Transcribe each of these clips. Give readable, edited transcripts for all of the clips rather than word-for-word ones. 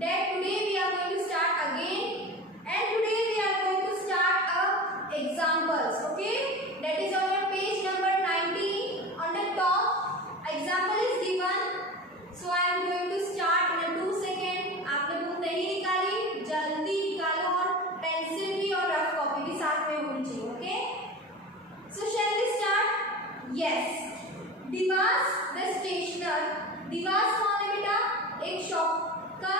that today we are going to start again, and today we are going to start examples. Okay, that is on your page number 90. On the top, example is given. So I am going to start in 2 seconds. आपने book नहीं निकाली, जल्दी निकालो और pencil भी और rough copy भी साथ में होनी चाहिए. Okay, so shall we start? Yes. Diwas the stationer. Diwas कौन है बेटा? एक शॉप का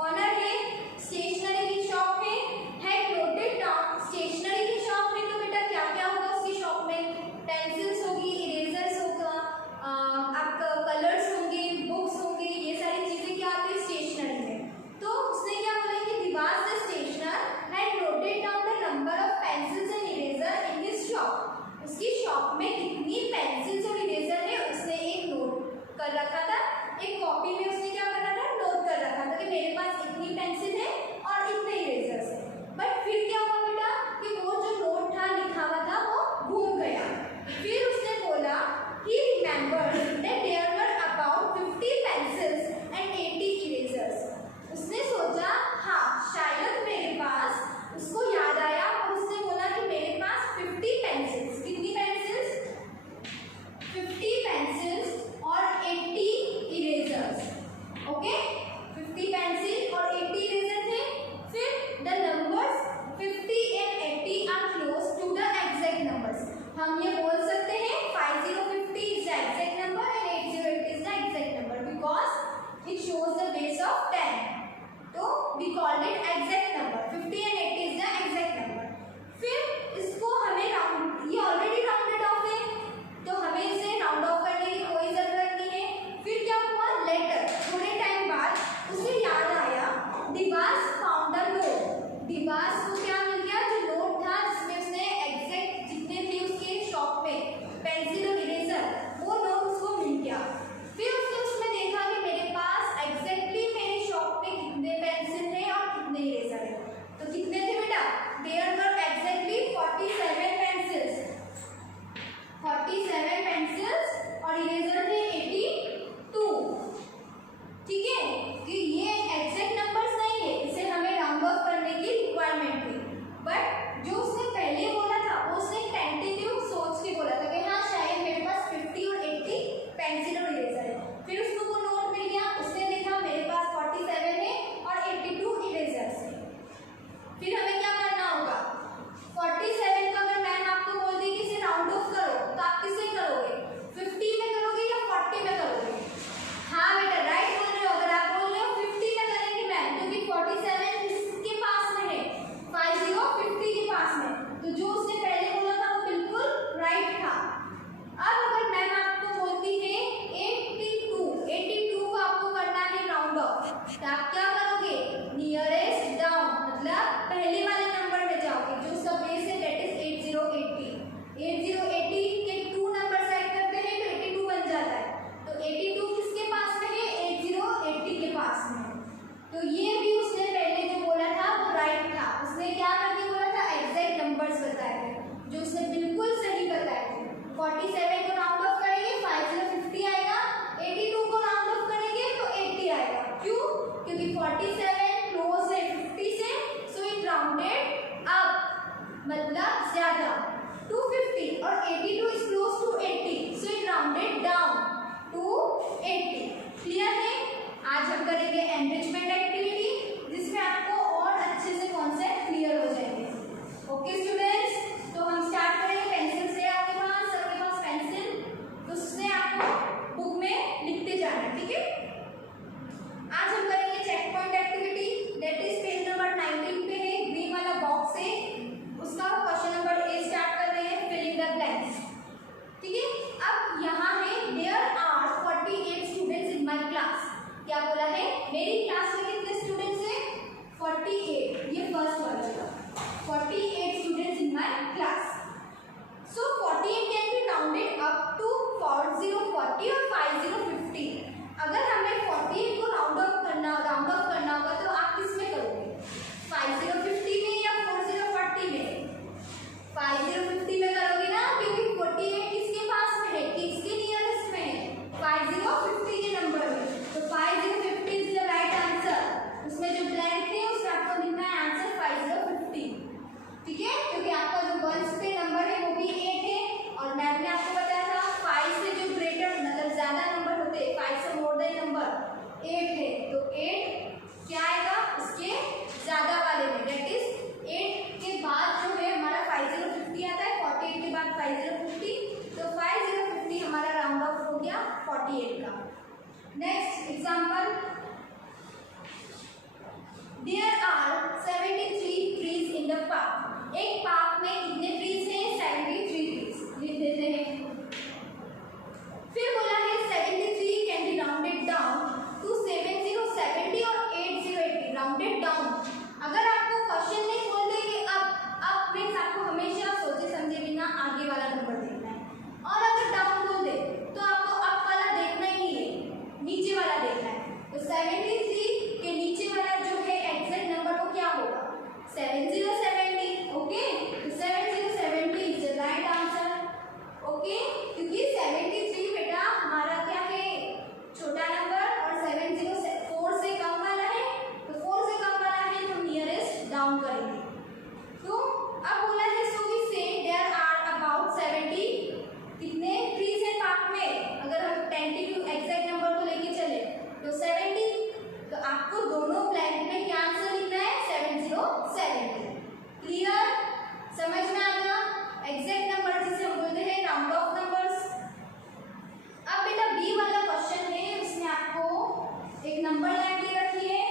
ऑनर है, स्टेशनरी की शॉप है. Had noted down. स्टेशनरी की शॉप में तो बेटा क्या क्या होगा उसकी शॉप में? पेंसिल्स होगी, इरेजर्स होगा, आपका कलर्स होंगे, बुक्स होंगे, ये सारी चीजें क्या आती है स्टेशनरी में. तो उसने क्या बोला कि दिवास the स्टेशनर had noted down the number of pencils and eraser in his shop. उसकी शॉप में कितनी पेंसिल्स और इरेजर है उसने एक नोट कर रखा था. एक कॉपी में उसने क्या कर रखा था? नोट कर रखा था कि मेरे पास इतनी पेंसिल है और इतने इरेजर्स है. बट फिर क्या हुआ बेटा कि वो जो नोट था लिखा हुआ था वो घूम गया. फिर उसने बोला he remembered that there were about 50 pencils and 80 erasers. उसने सोचा हाँ शायद मेरे पास, उसको याद आया और उसने बोला कि मेरे पास 50 पेंसिल्स. कितनी पेंसिल्स? 50 पेंसिल्स और 80 इरेजर्स. ओके, 50 पेंसिल और 80 इरेजर थे. फिर the numbers 50 and 80 are close to the exact numbers. हम ये बोल सकते हैं 5050 is the exact number and 8080 is the exact number because it shows the base of 10. तो we called it exact number. 50 and 80 is the exact number. फिर इसको हमें round, ये ऑलरेडी राउंडेड ऑफ है तो हमें इसे राउंड ऑफ करने की कोई जरूरत नहीं है. फिर क्या हुआ? लेटर, थोड़े टाइम बाद उसे याद आया. दिवास फाउंड द नोट. दिवास को क्या मिल गया? जो नोट था जिसमें उसने एग्जैक्ट जितने थे उसके शॉप में पेंसिल और इरेजर, वो नोट उसको मिल गया. फिर उसने उसमें देखा कि मेरे पास एग्जैक्टली मेरे शॉप में कितने पेंसिल हैं और कितने इरेजर हैं. तो कितने थे बेटा? There were exactly 47 pencils. 47 pencils और इरेजर थे 82. ठीक है, कि ये एग्जैक्ट नंबर्स नहीं है, इसे हमें राउंड ऑफ करने की रिक्वायरमेंट थी. बट जो उसने पहले बोला था उसने टेंटेटिव सोच के बोला था कि हाँ शायद मेरे पास 50 और 80 पेंसिल और इरेजर है. फिर उसको वो नोट मिल गया, उसने देखा मेरे पास 47 है और 82 इरेजर्स है. फिर हमें क्या करना होगा? 47 का अगर मैम आपको बोल दी कि इसे राउंड ऑफ करो तो आप किससे करोगे? 50 में करोगे या 40 में करोगे? हाँ बेटा राइट बोल रहे हो. अगर आप बोल रहे हो 50 में करेंगे मैम क्योंकि 47 किसके पास में है? 50 के पास में. तो जो उसने पहले बोला था वो बिल्कुल राइट था. अब अगर मैम आपको बोलती है 82 को आपको करना है राउंड ऑफ, तो आप क्या करोगे? नियरेस्ट डाउन, मतलब पहले वाले नंबर में जाओगे जो उसका बेस है, दैट इज 8080. 8080 के 2 नंबर साइड करते हैं तो 82 बन जाता है. तो 82 किसके पास में है? 8080 के पास में. तो ये भी उसने पहले जो बोला था वो राइट था. उसने क्या करके बोला था? एग्जैक्ट नंबर्स बताए थे जो उसने बिल्कुल सही बताए थे. 47 को राउंड ऑफ करेंगे 5050 आएगा. 82 को राउंड ऑफ करेंगे तो 80 आएगा. क्यों? क्योंकि 47 क्लोज है 50 से, सो इट राउंडेड 5 से मोर देन नंबर 8 है तो 8 क्या आएगा उसके ज्यादा वाले में, दैट इज 8 के बाद जो है हमारा 5050 आता है, 48 के बाद 5050, तो 5050 हमारा राउंड ऑफ हो गया 48 का। Next example, there are 73 trees in the park. एक पार्क में कितने ट्रीज हैं? 73 ट्रीज, लिख देते हैं। फिर बोला है 73 can be rounded down to 7070 और 8080, राउंडेड डाउन। अगर आपको क्वेश्चन में बोल दे कि अब मीन्स आपको हमेशा सोचे समझे बिना आगे वाला नंबर देखना है, और अगर डाउन बोल दे तो आपको अप वाला देखना ही नहीं है, नीचे वाला देखना है। तो 73 के नीचे वाला जो है एग्जैक्ट नंबर वो क्या होगा? 7070, ओके, तो 7070 is the right answer, okay, क्योंकि 73 बेटा हमारा क्या है? छोटा नंबर, और 704 से कम वाला है, तो 4 से कम वाला है तो नियरेस्ट डाउन करेंगे। तो अब बोला है सो वी से देयर आर अबाउट 70 कितने ट्रीज है पार्क में? अगर हम टेंटेटिव एग्जैक्ट नंबर को लेके चले तो 70, तो आपको दोनों ब्लैंक में क्या आंसर लिखना है? 7070। क्लियर? समझ में आ गया? एग्जैक्ट नंबर जिसे हम बोलते हैं राउंड ऑफ नंबर्स। अब बेटा बी वाला क्वेश्चन है, उसमें आपको एक नंबर लाइन दे रखी है।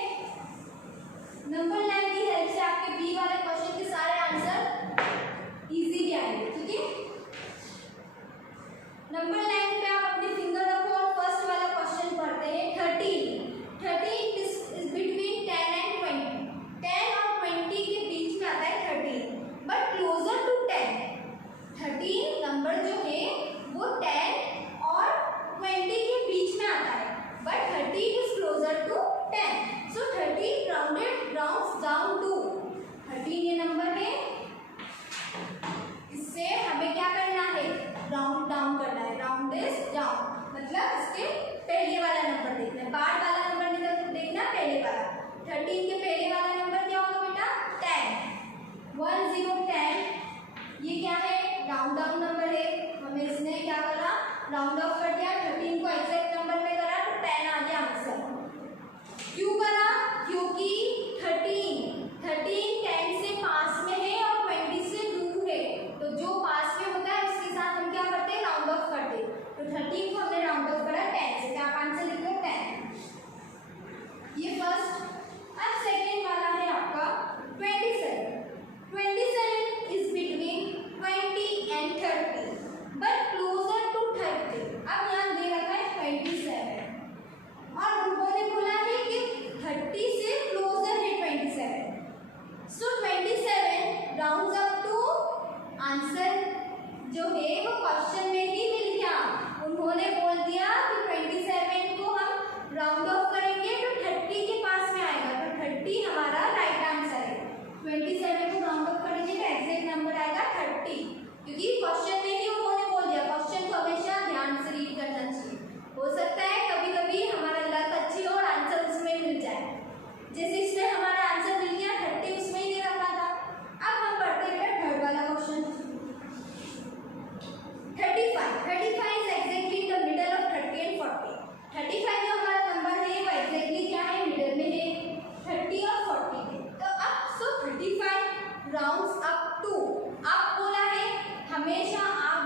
नंबर लाइन की हेल्प से आपके बी वाले क्वेश्चन के सारे आंसर इजी भी आएंगे, ठीक है? नंबर लाइन पे आप अपनी फिंगर रखो और फर्स्ट वाला क्वेश्चन पढ़ते हैं। 13 इज बिटवीन 10 एंड 20, 10 और 20 के बीच में आता है 13, बट क्लोजर टू 10। 13 नंबर जो है वो 10 और 20 के बीच में आता है, but 13 is closer to 10, so 13 rounded rounds down to 13 ये नंबर है, इससे हमें क्या करना है? राउंड डाउन करना है, राउंड दिस डाउन, मतलब इसके पहले वाला नंबर देखना है, बाद वाला नंबर नहीं देखना, पहले वाला। 13 के पहले वाला नंबर क्या होगा बेटा? 10, 1 0 10, ये क्या है? राउंड डाउन नंबर है, हमें इसने क्या करा? राउंड ऑफ कर दिया, 13 को एग्जैक्ट नंबर में करा तो 10 आ गया आंसर। क्यों करा? क्योंकि 13 10 से पास में है और 20 से दूर है, तो जो पास में होता है उसके साथ हम क्या करते हैं? राउंड ऑफ करते हैं। तो 13 को हमने राउंड ऑफ करा 10 से, आप आंसर लिख लो 10, ये फर्स्ट। अब सेकेंड वाला है आपका 27 is between 20 and 30, but closer to 30। अब यहाँ दे रखा है 27 और उन्होंने बोला है कि 30 से क्लोजर है 27, सो 27 राउंड्स अप टू आंसर जो है वो क्वेश्चन में ही मिल गया। उन्होंने बोल दिया कि 27 को हम राउंड ऑफ करेंगे तो 30 के पास में आएगा, तो 30 हमारा राइट आंसर है। 27 को राउंड ऑफ करेंगे तो एग्जैक्ट नंबर आएगा 30, क्योंकि क्वेश्चन में ही उन्होंने बोल दिया। क्वेश्चन को हमेशा ध्यान से रीड करना चाहिए, हो सकता है कभी कभी हमारा लक अच्छी हो और आंसर उसमें मिल जाए, जैसे इसमें हमारा आंसर मिल गया 30 उसमें ही दे रखा था। अब हम पढ़ते हैं थर्ड वाला question. 35 is exactly in the middle of 30 and 40। 35 जो हमारा नंबर है वो एग्जैक्टली क्या है? मिडल में है, 30 और 40 है। तो अब सो 35 राउंड्स अप टू, अप बोला है हमेशा आप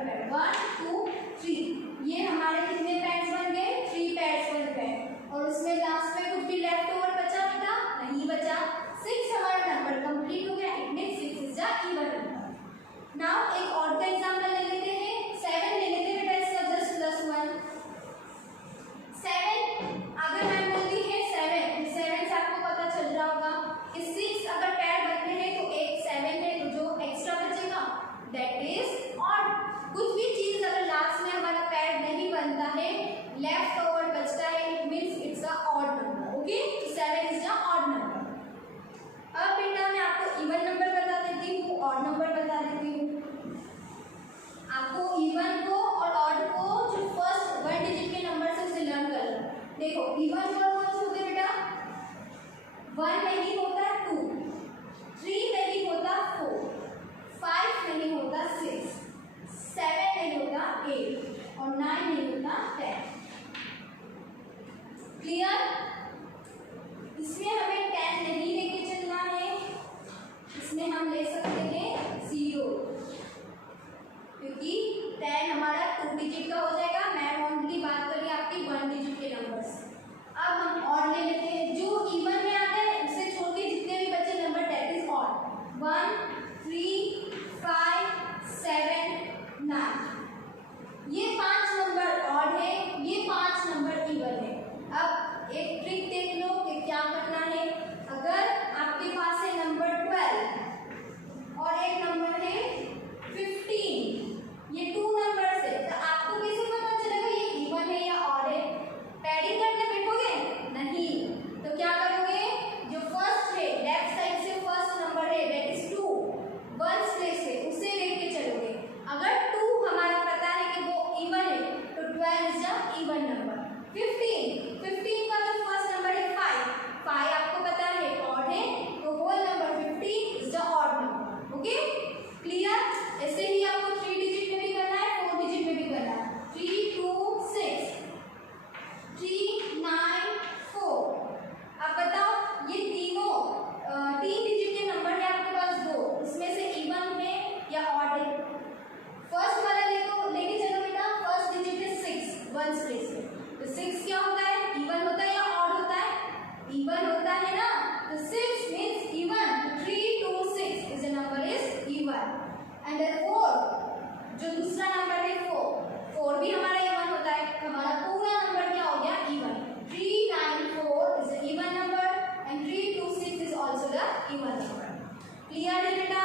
पर पैड 1 2 3 ये हमारे कितने पैड्स बन गए 3 पैड्स बन गए और उसमें लास्ट में कुछ भी लेफ्ट ओवर बचा बेटा नहीं बचा 6 हमारा नंबर कंप्लीट हो गया it means 6 is the even number. Now एक और का एग्जांपल ले लेते हैं 7 ले लेते हैं बेटा इसका जस्ट प्लस 1 7 अगर मैम बोलती है 7 से आपको पता चल रहा होगा कि 6 अगर पैड बनते हैं तो एक 7 है तो जो एक्स्ट्रा बचेगा दैट इज ऑड। कुछ भी चीज अगर लास्ट में हमारा पैड नहीं बनता है लेफ्ट ओवर बचता है it means it's a odd number okay 7 is the odd number. अब बेटा मैं आपको इवन नंबर बता देती हूँ ऑड नंबर बता देती हूँ आपको इवन को और ऑड को जो फर्स्ट 1 डिजिट के नंबर से उसे लर्न कर लो। देखो इवन कौन से होते बेटा 1 नहीं होता 2 3 नहीं होता 4 5 नहीं होता 6 7 नहीं होता 8 और 9 नहीं होता 10 क्लियर। इसमें हमें 10 नहीं लेके चलना है इसमें हम ले सकते हैं 0 क्योंकि 10 हमारा 2 डिजिट का हो जाएगा। मैं ओनली बात करी आपकी 1 डिजिट के नंबर्स। अब हम और ले लेते हैं जो इवन में आता है उसे छोड़ के जितने भी बचे नंबर दैट इज ऑड 1 3 5 7 9 ये 5 नंबर ऑड है ये 5 नंबर इवन है। अब एक ट्रिक देख लो कि क्या करना है अगर आपके पास है नंबर 12 और एक नंबर है 15 ये 2 नंबर से तो आपको कैसे पता चलेगा ये इवन है या ऑड है। पैडिंग करने बैठोगे नहीं तो क्या करोगे जो फर्स्ट है लेफ्ट साइड से फर्स्ट नंबर है दैट इज 2 वंस प्लेस से उसे लेके चलोगे। अगर 2 हमारा पता है कि वो इवन है तो 12 इज द इवन नंबर। 15 का जो फर्स्ट नंबर है 5 आपको पता है ऑड है तो whole number 15 is the odd number okay clear. ऐसे ही आपको 3 डिजिट में भी करना है 4 डिजिट में भी करना है 3 2 6 3 9 4। अब बताओ ये तीनों 3 डिजिट के नंबर है आपके पास 2 उसमें से इवन है या ऑड है। फर्स्ट वाला लेके चलो बेटा फर्स्ट डिजिट है 6 वंस प्लेस में तो 6 क्या होता है इवन होता है या ऑड होता है इवन होता है ना तो 6 means even 3 2 6 is the number is even and then 4 जो दूसरा नंबर है 4 भी हमारा इवन होता है हमारा पूरा नंबर क्या हो गया even 3 9 4 is the even number and 3 2 6 is also the even number. Clear है बेटा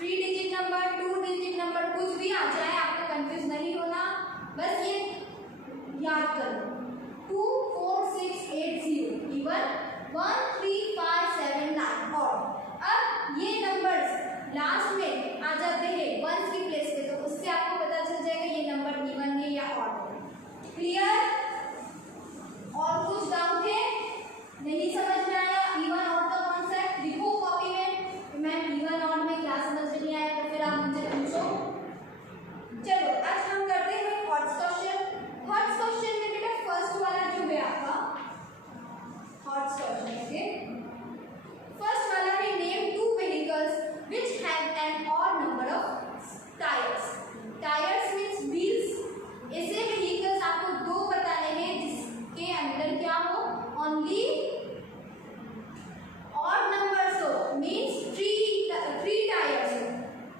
3 डिजिट नंबर 2 डिजिट नंबर कुछ भी आ जाए आपको कंफ्यूज नहीं होना बस ये याद कर लो 2 4 6 8 0 इवन 1 3 5 7 9 ऑड। अब ये नंबर्स लास्ट में आ जाते हैं वंस की प्लेस पे तो उससे आपको पता चल जाएगा ये नंबर इवन है या ऑड है। क्लियर। और कुछ डाउट है नहीं समझ में आया इवन ऑड का कॉन्सेप्ट लिखो कॉपी में मैम इवन ऑड में क्या समझ नहीं आया तो फिर आप मुझे पूछो। चलो आज हम करते हैं हॉट्स क्वेश्चन में बेटा फर्स्ट वाला जो है आपका हॉट्स क्वेश्चन ओके फर्स्ट वाला है name 2 vehicles which have an odd number of tires means wheels। ऐसे व्हीकल्स आपको 2 बताने हैं जिसके अंदर क्या हो ओनली odd numbers हो means 3 टायर्स हो।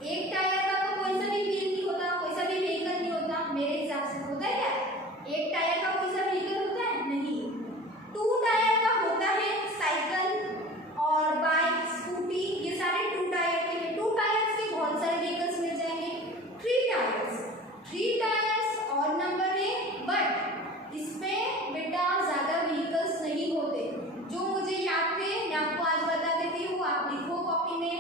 एक टायर का तो कोई सा भी व्हील नहीं होता कोई सा भी व्हीकल नहीं होता मेरे हिसाब से होता है क्या एक टायर का कोई सा व्हीकल होता है नहीं 2 टायर का होता है साइकिल और बाइक स्कूटी ये सारे 2 टायर के हैं 2 टायर्स के बहुत सारे व्हीकल्स मिल जाएंगे 3 टायर्स और नंबर है बट इसमें बेटा ज़्यादा व्हीकल्स नहीं होते जो मुझे याद थे मैं आपको आज बता देती हूँ आप लिखो कॉपी में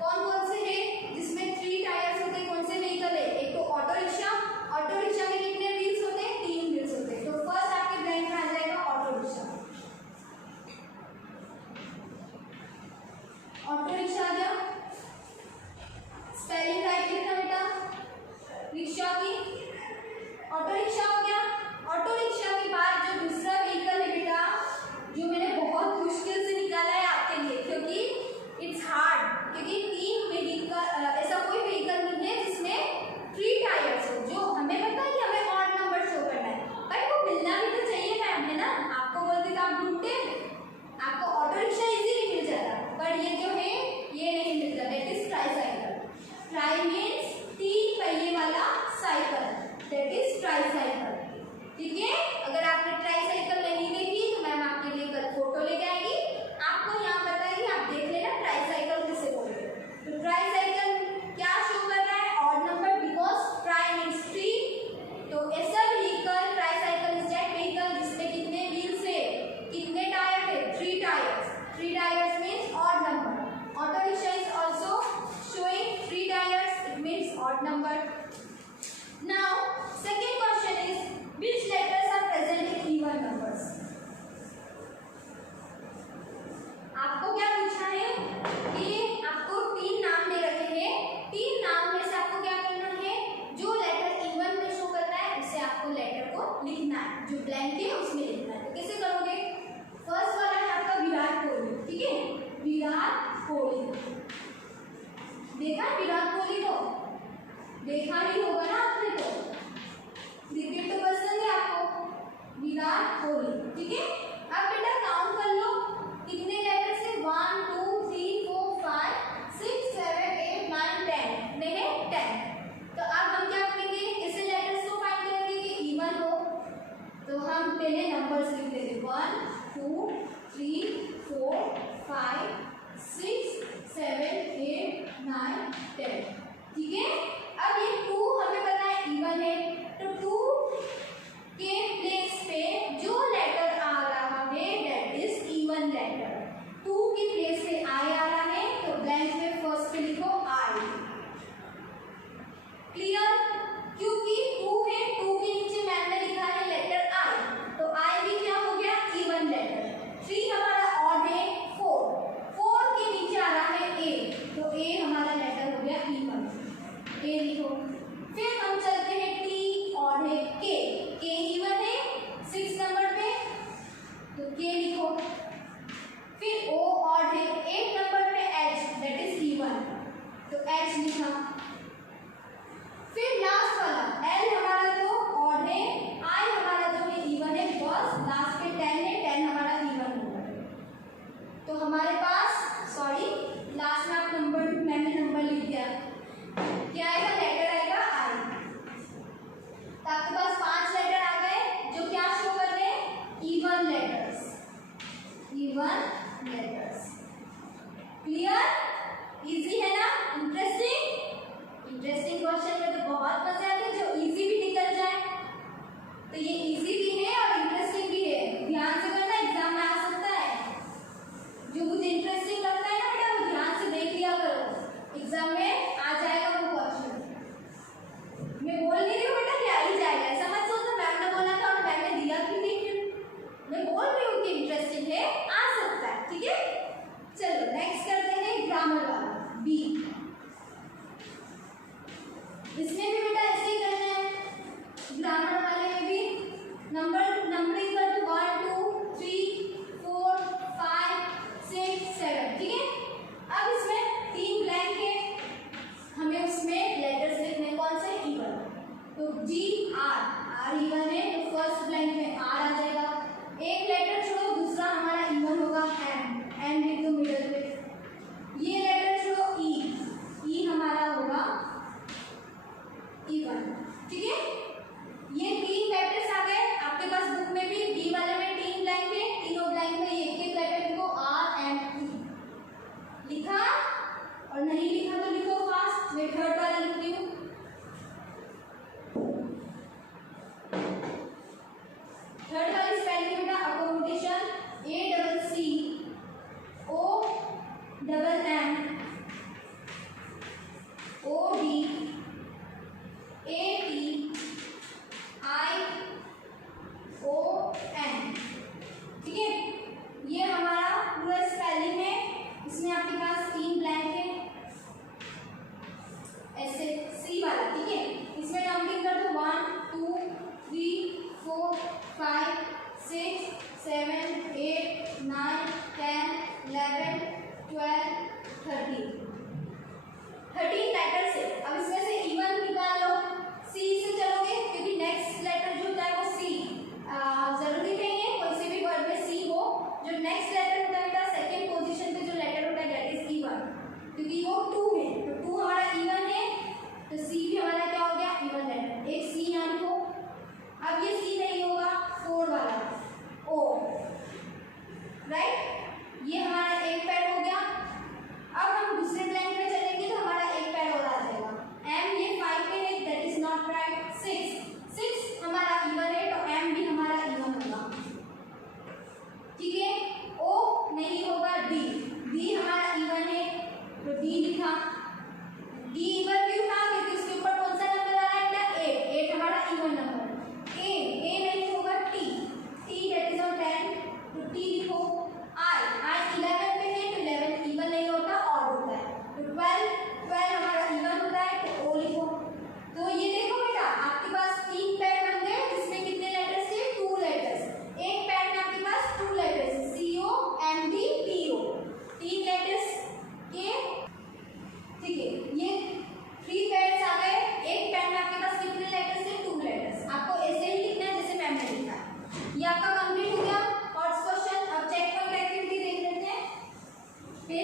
कौन से है जिसमें 3 टायर्स होते कौन से व्हीकल है। एक तो ऑटो रिक्शा में कितने व्हील्स होते हैं 3 व्हील्स होते हैं तो फर्स्ट आपके ब्लैंक में आ जाएगा ऑटो रिक्शा आ गया स्पेलिंग राइट लिखना बेटा रिक्शा की ऑटो रिक्शा हो गया। ऑटो रिक्शा के बाद जो दूसरा व्हीकल है बेटा जो मैंने बहुत मुश्किल से निकाला है आपके लिए क्योंकि इट्स हार्ड क्योंकि 3 व्हीकल ऐसा कोई व्हीकल नहीं है जिसमें 3 टायर देखा है विराट कोहली को? देखा ही होगा ना आपने तो, क्रिकेट तो पसंद है आपको, विराट कोहली। ठीक है, अब बेटा काउंट कर लो कितने लेटर्स है, 1 2 3 4 5 6 7 8 9 10, कितने हैं 10। तो अब हम क्या करेंगे, इसे लेटर्स को फाइंड करेंगे कि इवन हो, तो हम पहले नंबर्स लिख देंगे 1 2 3 4 5 6 7 8 9 10। ठीक है, अब ये 2 हमें पता है इवन है, तो 2 के प्लेस पे जो लेटर आ रहा है दैट इज इवन लेटर। 2 के प्लेस पे आई आ रहा है तो ब्लैंक में फर्स्ट पे लिखो आई। क्लियर? क्योंकि 2 है, 2 के नीचे मैम ने लिखा है लेटर आई, तो आई भी क्या हो गया इवन लेटर। 3 हमारा ऑड है 4 के नीचे आ रहा है ए, तो ए हमारा लेटर हो गया इवन, ए लिखो। फिर हम चलते हैं टी और है के इवन है 6 नंबर पे, तो के लिखो। फिर ओ और है 8 नंबर पे एच दैट इज इवन, तो एच लिखा। फिर लास्ट वाला एल हमारा जो ऑड है, आई हमारा जो है इवन है, बिकॉज लास्ट पे 10 है, 10 हमारा इवन होगा। तो हमारे पास सॉरी लास्ट में आप नंबर, मैंने नंबर लिख दिया, क्या आएगा लेटर आएगा आई। तो आपके पास 5 लेटर आ गए जो क्या शो कर रहे हैं even letters, even letters. Clear? Easy है ना? इंटरेस्टिंग क्वेश्चन में तो बहुत मजे आते हैं, जो इजी भी निकल जाए। तो ये इजी भी है और इंटरेस्टिंग भी है, ध्यान से करना, एग्जाम में आ सकता है। जो मुझे इंटरेस्टिंग लगता है ना बेटा वो ध्यान से देख लिया करो, एग्जाम में आ जाएगा वो क्वेश्चन। मैं बोल नहीं रही हूँ बेटा कि आ ही जाएगा, ऐसा मत सोचो मैम ने बोला था और मैम ने दिया क्यों नहीं, मैं बोल रही हूँ कि इंटरेस्टिंग है, आ सकता है। ठीक है, चलो नेक्स्ट करते हैं ग्रामर वाला बी। इसमें भी बेटा ऐसे ही करना है, ग्रामर वाले में भी नंबरिंग कर दो 1 2 3 4 5 6 7। ठीक है, अब इसमें 3 ब्लैंक है, हमें उसमें लेटर्स लिखने कौन से इवन, तो जी आर इवन है तो फर्स्ट ब्लैंक में आर आ जाएगा। एक लेटर छोड़ो दूसरा हमारा इवन होगा एन लिख दो मिडल पे। ये लेटर छोड़ो ई हमारा होगा इवन। ठीक है, ये 3 लेटर्स आ गए आपके पास बुक में भी, बी वाले में 3 ब्लैंक है, तीनों ब्लैंक में एक एक लेटर लिखो आर एंड ई। लिखा और नहीं लिखा तो लिखो फास्ट, मैं थर्ड वाला लिखती हूँ। थर्ड वाली स्पेलिंग बेटा accommodation ACC OMM OD ATION। ठीक है, ये हमारा पूरा स्पेलिंग है, इसमें आपके पास 3 ब्लैंक है ऐसे सी वाला। ठीक है, इसमें नंबरिंग कर दो 1 2 3 4 5 6 7 8 9 10 11 12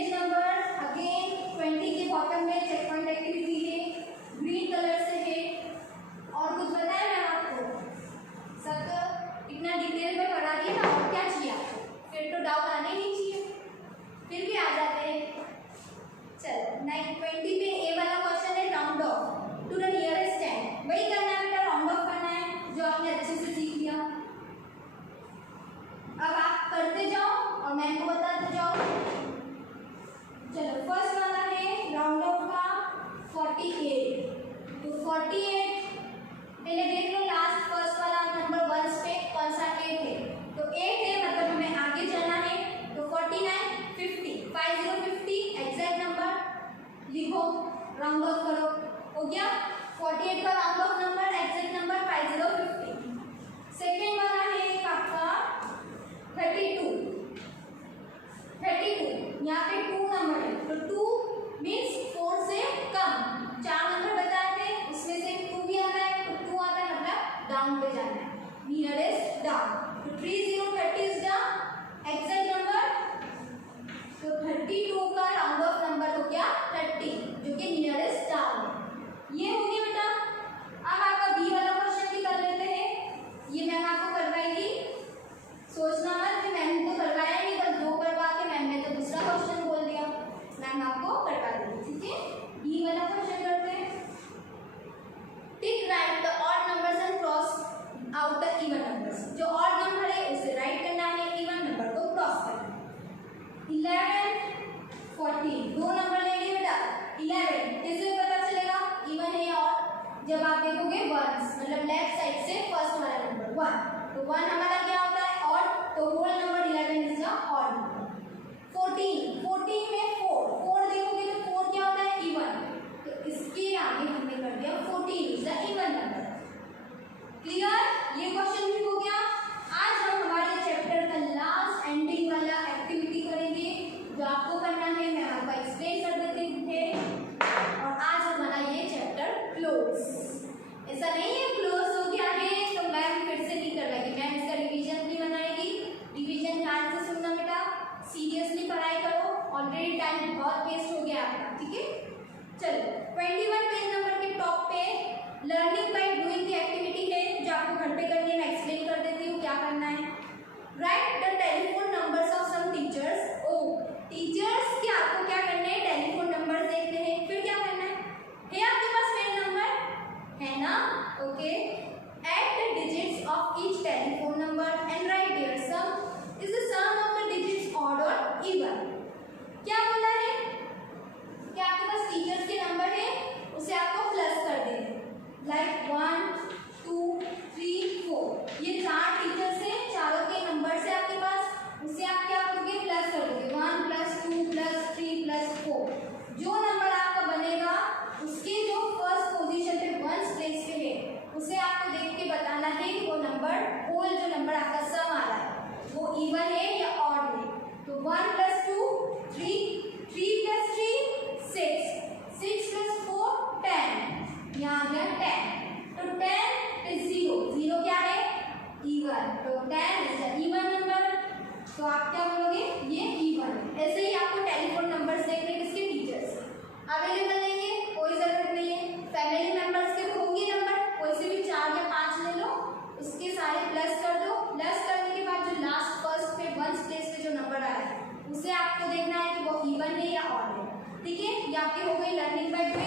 पेज नंबर अगेन 20 के बॉटम में चेक पॉइंट एक्टिविटी है, ग्रीन कलर से है। और कुछ बताया मैम आपको? सब तो इतना डिटेल में पढ़ा दिया ना, और क्या चाहिए आपको? फिर तो डाउट आने ही नहीं चाहिए, फिर भी आ जाते हैं। चलो 20 पे ए वाला क्वेश्चन है round off to the nearest 10। वही करना है बेटा, राउंड ऑफ करना है जो आपने अच्छे से सीख लिया। अब आप करते जाओ और मैम को बताते जाओ। चलो फर्स्ट वाला है राउंड ऑफ का 48। तो 48 पहले देख लो, लास्ट फर्स्ट वाला नंबर 1 पे कौन सा 8 है? तो 8 है, मतलब हमें आगे जाना है। तो 49 50 50 एग्जैक्ट नंबर लिखो, राउंड ऑफ करो। हो गया 48 का round of number, exact number 50 50। Second वाला है आपका 32। यहाँ पे 2 नंबर है, तो 2 मीन्स 4 से कम। 4 नंबर बताए थे, उसमें से 2 भी आता है, तो 2 आता है मतलब डाउन पे जाना है, नियरेस्ट डाउन। तो 30 इज द एग्जैक्ट नंबर। तो 32 का राउंड ऑफ नंबर हो गया 30, जो कि नियरेस्ट डाउन है। ये हो गया बेटा। अब आपका बी वाला क्वेश्चन भी कर लेते हैं। ये मैम आपको करवाएगी, सोचना मत कि मैम तो करवाया नहीं, बस 2 करवा के मैम ने तो दूसरा क्वेश्चन बोल दिया। मैम आपको करवा देगी, ठीक है। बी वाला क्वेश्चन करते हैं। टिक right the odd numbers and cross out the even numbers. जो ऑड नंबर है उसे राइट करना है, इवन नंबर को क्रॉस करना है। 11 14 2 नंबर लेंगे बेटा। 11 कैसे पता चलेगा इवन है या ऑड? जब आप देखोगे 1, मतलब लेफ्ट साइड से फर्स्ट वाला नंबर 1, तो 1 हमारा क्या होता है? ऑड। तो whole number 11 is the odd number. 14 में 4 देखोगे तो 4 क्या होता है? इवन। तो इसके आगे हमने कर दिया 14 is the even number. Clear? ये क्वेश्चन भी हो गया। आज हम हमारे चैप्टर का लास्ट एंडिंग वाला एक्टिविटी करेंगे, जो आपको करना है मैं आपको एक्सप्लेन कर देती हूँ। और आज हमारा ये चैप्टर क्लोज। ऐसा नहीं है क्लोज हो गया है तो मैम फिर से नहीं करवाएगी, मैम इसका रिवीजन भी बनाएगी। रिवीजन ध्यान से सुनना बेटा, सीरियसली पढ़ाई करो, ऑलरेडी टाइम बहुत वेस्ट हो गया आपका, ठीक है। चलो 21 पेज नंबर के टॉप पे लर्निंग बाय डूइंग की एक्टिविटी है, जो आपको घर पे करनी है। मैं एक्सप्लेन कर देती हूँ क्या करना है। Write the telephone numbers of some teachers. ओ टीचर्स के आपको क्या करना है? टेलीफोन नंबर देखने हैं। फिर क्या करना है आपके पास मेन नंबर है ना? Okay. Add the digits of each telephone number and write their sum. Is the sum of the digits odd और इवन? क्या बोला है कि आपके पास टीचर्स के नंबर है, उसे आपको प्लस कर देना, लाइक 1 2 3 4। ये 4 टीचर्स हैं, चारों के नंबर से आपके पास, उसे आप क्या करोगे? प्लस कर दोगे। 1 + 2 + 3 + 4। जो नंबर आपका बनेगा उसके जो फर्स्ट पोजीशन पे 1 प्लेस पे है, उसे आपको देख के बताना है कि वो नंबर, होल जो नंबर आपका सम आ रहा है वो इवन है या ऑड है। तो 1 + 2 3 3 + 3 6 6 + 4 10। यहाँ आ गया 10। तो 10 is 0 0 क्या है? इवन। तो 10 इज द इवन नंबर। तो आप क्या बोलोगे? ये इवन है। ऐसे ही आपको टेलीफोन नंबर्स देखने किसके? टीचर्स। अवेलेबल नहीं है कोई जरूरत नहीं है, फैमिली मेंबर्स के तो होंगे नंबर, कोई से भी 4 या 5 ले लो, उसके सारे प्लस कर दो। प्लस करने के बाद जो लास्ट फर्स्ट पे 1 प्लेस पे जो नंबर आ रहा है उसे आपको देखना है कि वो इवन है या ऑड है, ठीक है। ये आपकी हो गई लर्निंग बाय डूइंग।